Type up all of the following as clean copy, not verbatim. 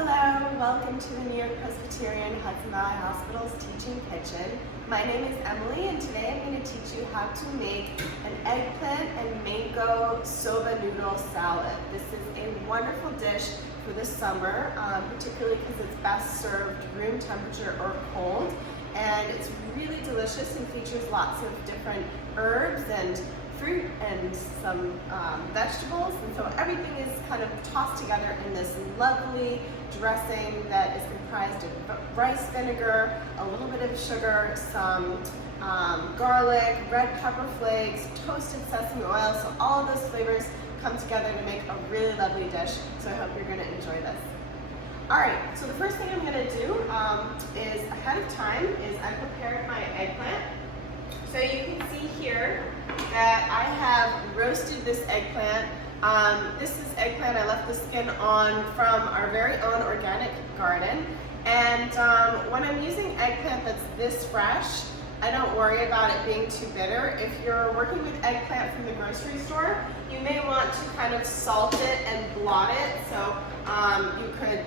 Hello, welcome to the New York-Presbyterian Hudson Valley Hospital's Teaching Kitchen. My name is Emily and today I'm going to teach you how to make an eggplant and mango soba noodle salad. This is a wonderful dish for the summer, particularly because it's best served room temperature or cold. And it's really delicious and features lots of different herbs and fruit and some vegetables, and so everything is kind of tossed together in this lovely dressing that is comprised of rice vinegar, a little bit of sugar, some garlic, red pepper flakes, toasted sesame oil. So all of those flavors come together to make a really lovely dish. So I hope you're going to enjoy this. All right, so the first thing I'm going to do is ahead of time is I prepared my eggplant. So you can see here that I have roasted this eggplant. This is eggplant I left the skin on from our very own organic garden. And when I'm using eggplant that's this fresh, I don't worry about it being too bitter. If you're working with eggplant from the grocery store, you may want to kind of salt it and blot it. So you could,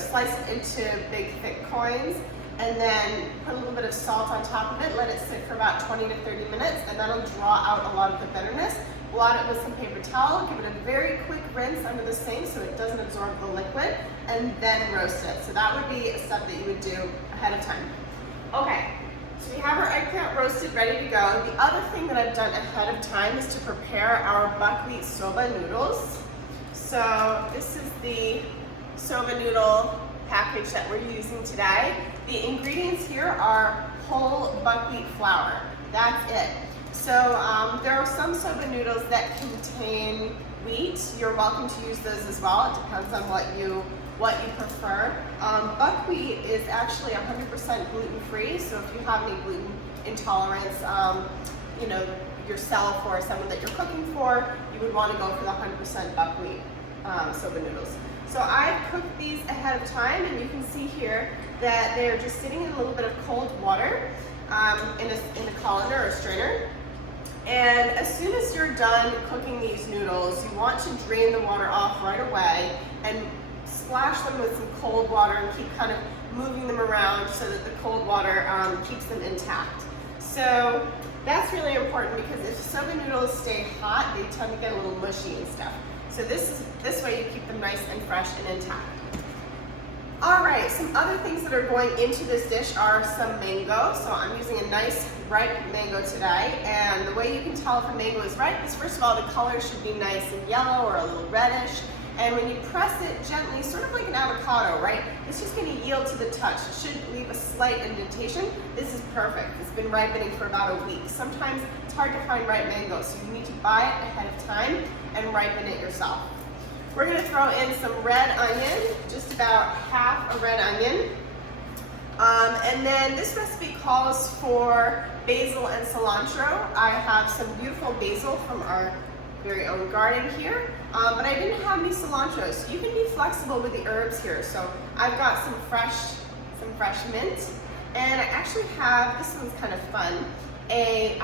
slice it into big, thick coins, and then put a little bit of salt on top of it, let it sit for about 20 to 30 minutes, and that'll draw out a lot of the bitterness. Blot it with some paper towel, give it a very quick rinse under the sink so it doesn't absorb the liquid, and then roast it. So that would be a step that you would do ahead of time. Okay, so we have our eggplant roasted, ready to go. The other thing that I've done ahead of time is to prepare our buckwheat soba noodles. So this is the soba noodle package that we're using today. The ingredients here are whole buckwheat flour. That's it. So there are some soba noodles that contain wheat. You're welcome to use those as well. It depends on what you prefer. Buckwheat is actually 100% gluten-free. So if you have any gluten intolerance, yourself or someone that you're cooking for, you would want to go for the 100% buckwheat soba noodles. So I cooked these ahead of time, and you can see here that they're just sitting in a little bit of cold water in a colander or strainer. And as soon as you're done cooking these noodles, you want to drain the water off right away and splash them with some cold water and keep kind of moving them around so that the cold water keeps them intact. So that's really important because if soba noodles stay hot, they tend to get a little mushy and stuff. So this way you keep them nice and fresh and intact. All right, some other things that are going into this dish are some mango. So I'm using a nice ripe mango today. And the way you can tell if a mango is ripe is, first of all, the color should be nice and yellow or a little reddish. And when you press it gently, sort of like an avocado, right? It's just going to yield to the touch. It should leave a slight indentation. This is perfect. It's been ripening for about a week. Sometimes it's hard to find ripe mangoes, so you need to buy it ahead of time and ripen it yourself. We're going to throw in some red onion, just about half a red onion. And then this recipe calls for basil and cilantro. I have some beautiful basil from our very own garden here, but I didn't have any cilantro, so you can be flexible with the herbs here. So I've got some fresh mint, and I actually have, this one's kind of fun, a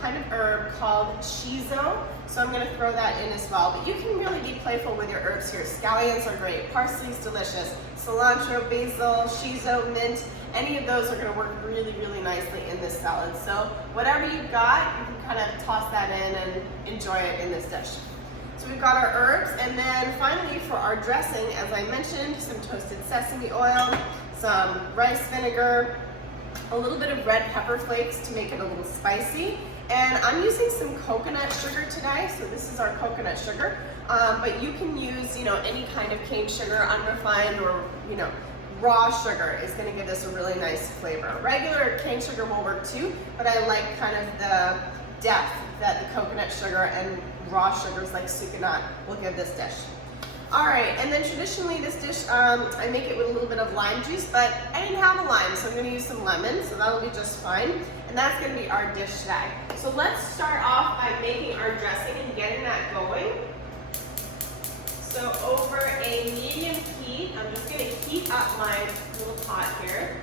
kind of herb called shiso. So I'm going to throw that in as well. But you can really be playful with your herbs here. Scallions are great. Parsley's delicious. Cilantro, basil, shiso, mint, any of those are going to work really, really nicely in this salad. So whatever you've got, you can kind of toss that in and enjoy it in this dish. So we've got our herbs, and then finally for our dressing, as I mentioned, some toasted sesame oil, some rice vinegar, a little bit of red pepper flakes to make it a little spicy. And I'm using some coconut sugar today, so this is our coconut sugar. But you can use, any kind of cane sugar, unrefined or, raw sugar is going to give this a really nice flavor. Regular cane sugar will work too, but I like kind of the depth that the coconut sugar and raw sugars like sucanat will give this dish. All right, and then traditionally this dish, I make it with a little bit of lime juice, but I didn't have a lime, so I'm going to use some lemon, so that'll be just fine. And that's going to be our dish today. So let's start off by making our dressing and getting that going. So over a medium heat, I'm just going to heat up my little pot here.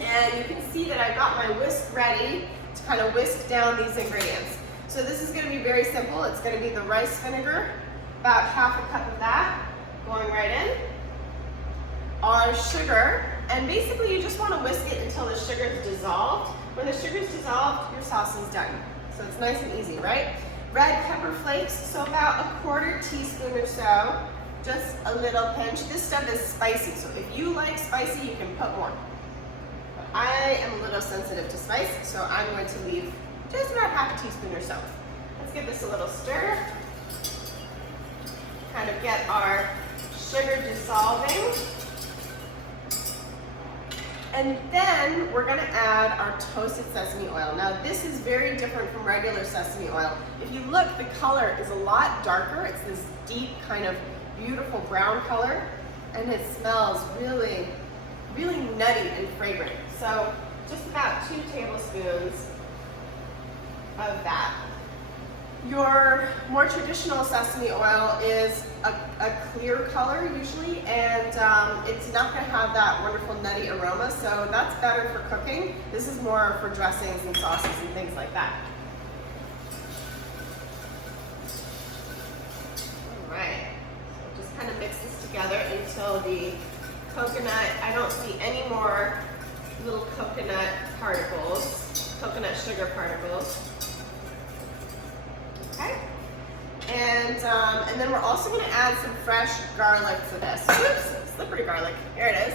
And you can see that I've got my whisk ready to kind of whisk down these ingredients. So this is going to be very simple. It's going to be the rice vinegar, about half a cup of that, going right in. our sugar, and basically you just want to whisk it until the sugar is dissolved. When the sugar is dissolved, your sauce is done. So it's nice and easy, right? Red pepper flakes, so about a 1/4 teaspoon or so, just a little pinch. This stuff is spicy, so if you like spicy, you can put more. But I am a little sensitive to spice, so I'm going to leave just about 1/2 teaspoon or so. Let's give this a little stir. Kind of get our sugar dissolving. And then we're gonna add our toasted sesame oil. Now this is very different from regular sesame oil. If you look, the color is a lot darker. It's this deep kind of beautiful brown color, and it smells really, really nutty and fragrant. So just about 2 tablespoons of that. Your more traditional sesame oil is a clear color usually, and it's not going to have that wonderful nutty aroma, so that's better for cooking. This is more for dressings and sauces and things like that. All right, so just kind of mix this together until the coconut, I don't see any more little coconut particles, coconut sugar particles. Okay, and then we're also going to add some fresh garlic to this. Oops, slippery garlic. Here it is.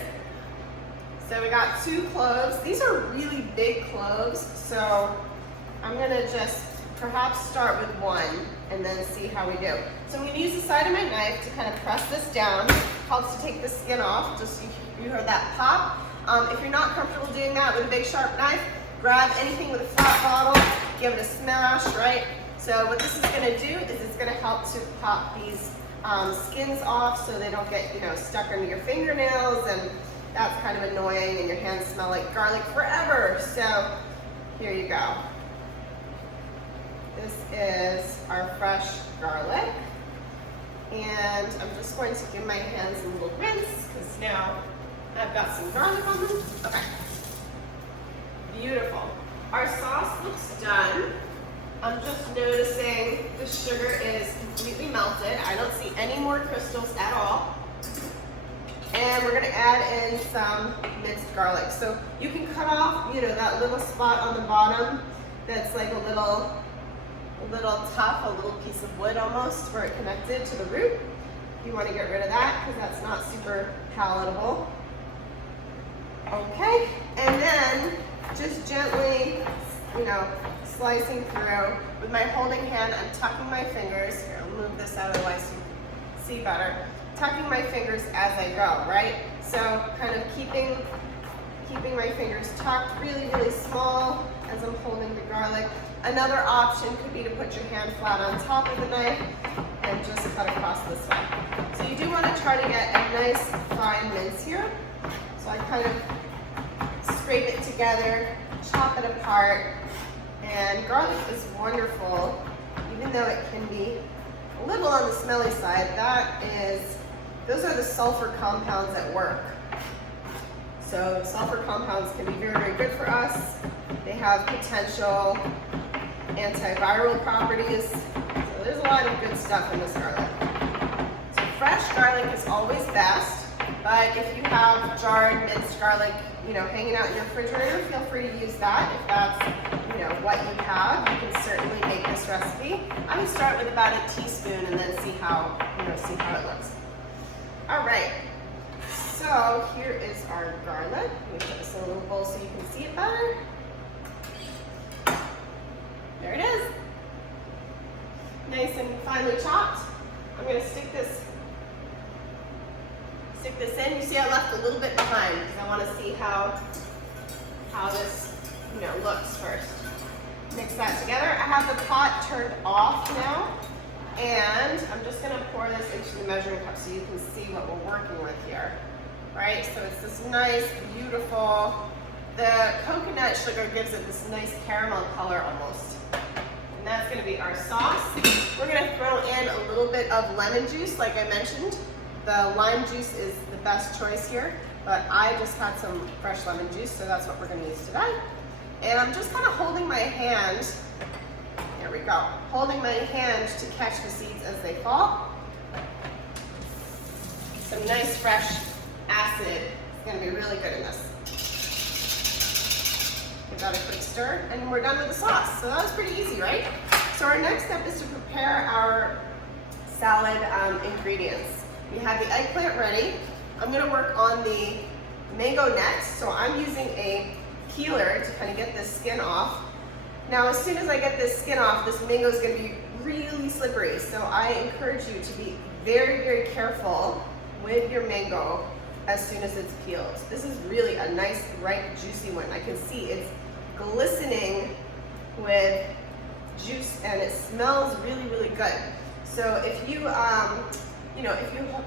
So we got 2 cloves. These are really big cloves, so I'm going to just perhaps start with 1 and then see how we do. So I'm going to use the side of my knife to kind of press this down. Helps to take the skin off, just so you heard that pop. If you're not comfortable doing that with a big sharp knife, grab anything with a flat bottle, give it a smash, right? So what this is going to do is it's going to help to pop these skins off so they don't get, stuck under your fingernails, and that's kind of annoying and your hands smell like garlic forever. So here you go. This is our fresh garlic, and I'm just going to give my hands a little rinse because now I've got some garlic on them. Okay. Beautiful. Our sauce looks done. I'm just noticing the sugar is completely melted. I don't see any more crystals at all. And we're gonna add in some minced garlic. So you can cut off, that little spot on the bottom that's like a little tough, a little piece of wood almost where it connected to the root. You wanna get rid of that because that's not super palatable. Okay, and then just gently, slicing through. With my holding hand, I'm tucking my fingers. Here, I'll move this out of the way so you can see better. Tucking my fingers as I go, right? So kind of keeping my fingers tucked really, really small as I'm holding the garlic. Another option could be to put your hand flat on top of the knife and just cut across this way. So you do want to try to get a nice fine mince here. So I kind of scrape it together, chop it apart. And garlic is wonderful, even though it can be a little on the smelly side. Those are the sulfur compounds at work. So sulfur compounds can be very, very good for us. They have potential antiviral properties. So there's a lot of good stuff in this garlic. So fresh garlic is always best, but if you have jarred minced garlic, hanging out in your refrigerator, feel free to use that if that's what you have. You can certainly make this recipe. I would start with about a teaspoon and then see how it looks. All right, so here is our garlic. Let me put this in a little bowl so you can see it better. There it is. Nice and finely chopped. I'm gonna stick this in. You see I left a little bit behind because I want to see how this looks first. Mix that together. I have the pot turned off now, and I'm just going to pour this into the measuring cup so you can see what we're working with here. Right? So it's this nice, beautiful, the coconut sugar gives it this nice caramel color almost. And that's going to be our sauce. We're going to throw in a little bit of lemon juice, like I mentioned. The lime juice is the best choice here, but I just had some fresh lemon juice, so that's what we're going to use today. And I'm just kind of holding my hand, there we go, holding my hand to catch the seeds as they fall. Some nice fresh acid is going to be really good in this. Give that a quick stir, and we're done with the sauce. So that was pretty easy, right? So our next step is to prepare our salad ingredients. We have the eggplant ready. I'm going to work on the mango next, so I'm using a peeler to kind of get this skin off. Now, as soon as I get this skin off, this mango is going to be really slippery, so I encourage you to be very, very careful with your mango as soon as it's peeled. This is really a nice, ripe, juicy one. I can see it's glistening with juice, and it smells really, really good. So if you,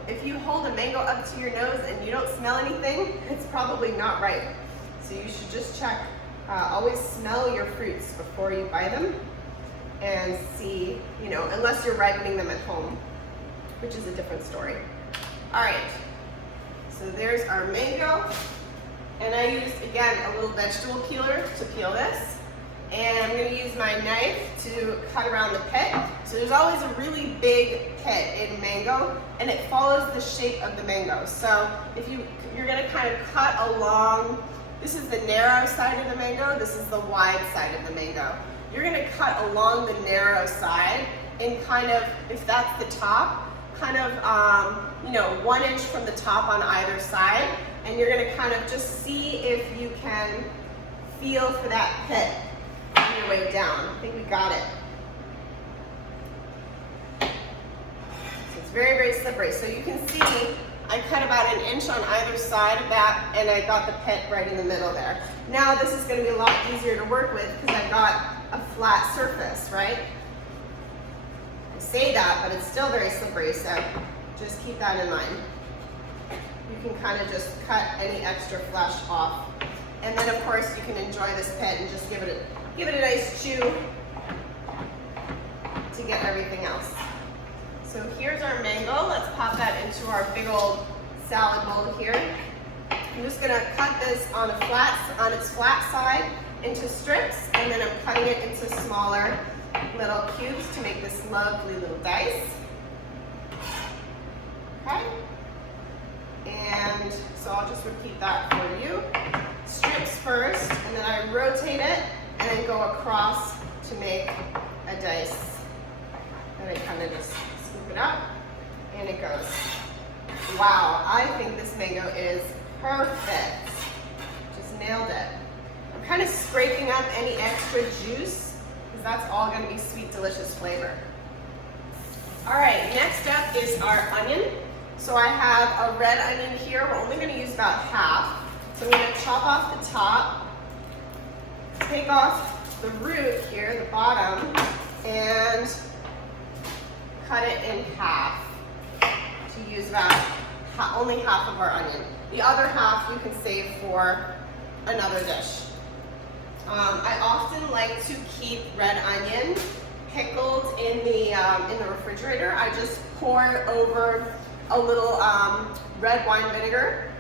if you hold a mango up to your nose and you don't smell anything, it's probably not ripe. So you should just check. Always smell your fruits before you buy them, and see, unless you're ripening them at home, which is a different story. All right, so there's our mango, and I used, again, a little vegetable peeler to peel this, and I'm going to use my knife to cut around the pit. So there's always a really big pit in mango, and it follows the shape of the mango. So if you're going to kind of cut along. This is the narrow side of the mango, this is the wide side of the mango. You're gonna cut along the narrow side and kind of, if that's the top, kind of, 1 inch from the top on either side, and you're gonna kind of just see if you can feel for that pit on your way down. I think we got it. So it's very, very slippery. So you can see I cut about 1 inch on either side of that, and I got the pit right in the middle there. Now this is going to be a lot easier to work with because I've got a flat surface, right? I say that, but it's still very slippery, so just keep that in mind. You can kind of just cut any extra flesh off. And then of course you can enjoy this pit and just give it a nice chew to get everything else. So here's our mango. Let's pop that into our big old salad bowl here. I'm just gonna cut this on its flat side into strips, and then I'm cutting it into smaller little cubes to make this lovely little dice. Okay. And so I'll just repeat that for you. Strips first, and then I rotate it, and then go across to make a dice. And I kind of just scoop it up, and it goes. Wow, I think this mango is perfect. Just nailed it. I'm kind of scraping up any extra juice, because that's all going to be sweet, delicious flavor. All right, next up is our onion. So I have a red onion here. We're only going to use about half. So I'm going to chop off the top, take off the root here, the bottom, and cut it in half to use about only half of our onion. The other half you can save for another dish. I often like to keep red onion pickled in the refrigerator. I just pour over a little red wine vinegar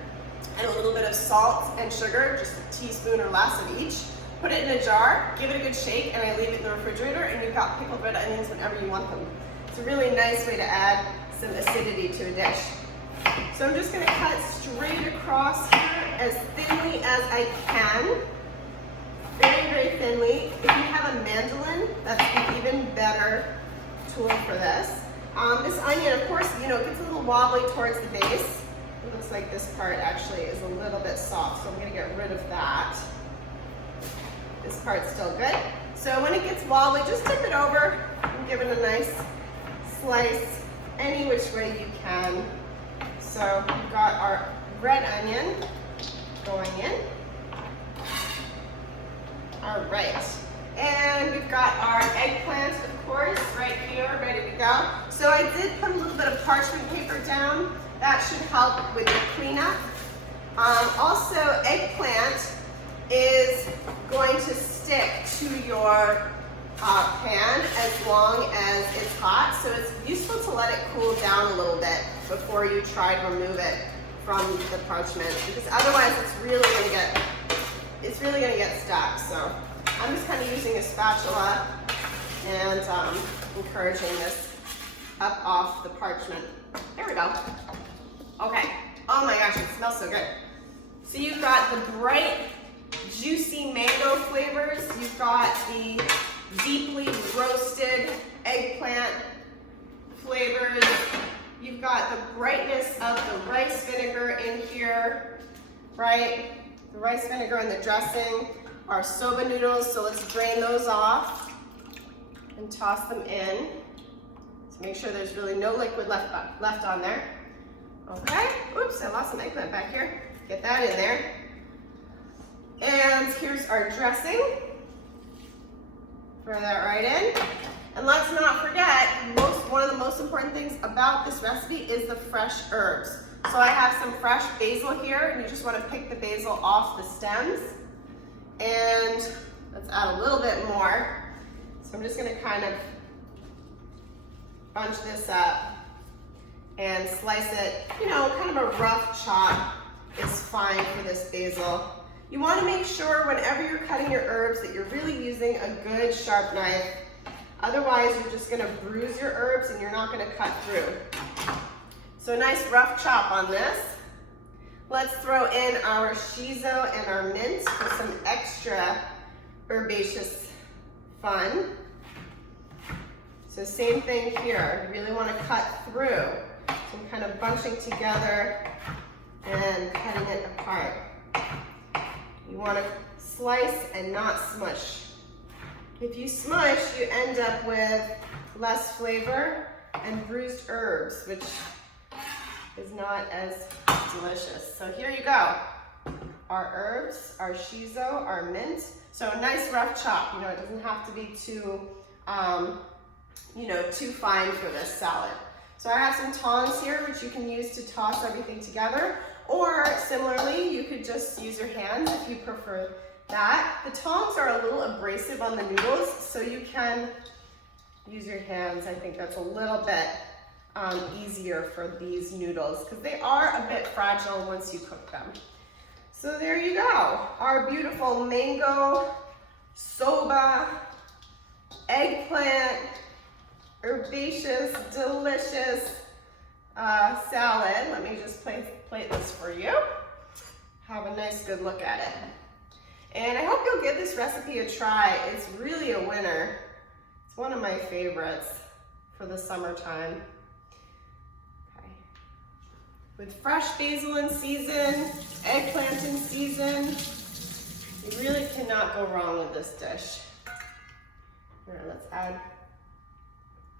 and a little bit of salt and sugar, just a teaspoon or less of each. Put it in a jar, give it a good shake, and I leave it in the refrigerator, and you've got pickled red onions whenever you want them. It's a really nice way to add some acidity to a dish. So I'm just going to cut straight across here as thinly as I can. Very, very thinly. If you have a mandolin, that's an even better tool for this. This onion, of course, it gets a little wobbly towards the base. It looks like this part actually is a little bit soft, so I'm going to get rid of that. This part's still good. So when it gets wobbly, just tip it over and give it a nice slice any which way you can. So we've got our red onion going in. All right. And we've got our eggplant, of course, right here, ready to go. So I did put a little bit of parchment paper down. That should help with the cleanup. Also, eggplant is going to stick to your pan as long as it's hot. So it's useful to let it cool down a little bit before you try to remove it from the parchment, because otherwise it's really going to get stuck. So I'm just kind of using a spatula and encouraging this up off the parchment. There we go. Okay, Oh my gosh, it smells so good. So you've got the bright, juicy mango flavors. You've got the deeply roasted eggplant flavors. You've got the brightness of the rice vinegar in here, right? The rice vinegar and the dressing. Our soba noodles, so let's drain those off and toss them in. So make sure there's really no liquid left on there. Okay, oops, I lost some eggplant back here. Get that in there. And here's our dressing. Throw that right in. And let's not forget, one of the most important things about this recipe is the fresh herbs. So I have some fresh basil here, and you just want to pick the basil off the stems. And let's add a little bit more. So I'm just going to kind of bunch this up and slice it, you know, kind of a rough chop is fine for this basil. You want to make sure whenever you're cutting your herbs that you're really using a good sharp knife. Otherwise, you're just going to bruise your herbs and you're not going to cut through. So a nice rough chop on this. Let's throw in our shiso and our mint for some extra herbaceous fun. So same thing here. You really want to cut through. So I'm kind of bunching together and cutting it apart. You want to slice and not smush. If you smush, you end up with less flavor and bruised herbs, which is not as delicious. So here you go. Our herbs, our shiso, our mint. So a nice rough chop. You know, it doesn't have to be too, too fine for this salad. So I have some tongs here, which you can use to toss everything together. Or similarly, you could just use your hands if you prefer that. The tongs are a little abrasive on the noodles, so you can use your hands. I think that's a little bit easier for these noodles because they are a bit fragile once you cook them. So there you go, our beautiful mango, soba, eggplant, herbaceous, delicious salad. Let me just plate this for you. Have a nice good look at it. And I hope you'll give this recipe a try. It's really a winner. It's one of my favorites for the summertime. With fresh basil in season, eggplant in season, you really cannot go wrong with this dish. All right, let's add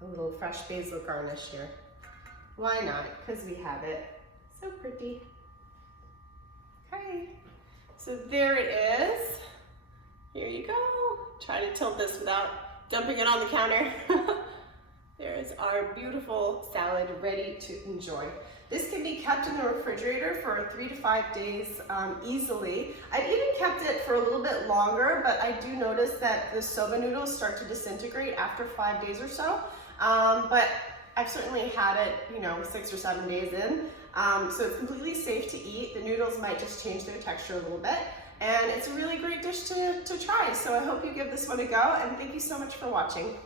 a little fresh basil garnish here. Why not? Because we have it. So pretty. Okay, so there it is. Here you go. Try to tilt this without dumping it on the counter. There's our beautiful salad ready to enjoy. This can be kept in the refrigerator for 3 to 5 days easily. I've even kept it for a little bit longer, but I do notice that the soba noodles start to disintegrate after 5 days or so. But I've certainly had it, 6 or 7 days in. So it's completely safe to eat. The noodles might just change their texture a little bit. And it's a really great dish to try. So I hope you give this one a go, and thank you so much for watching.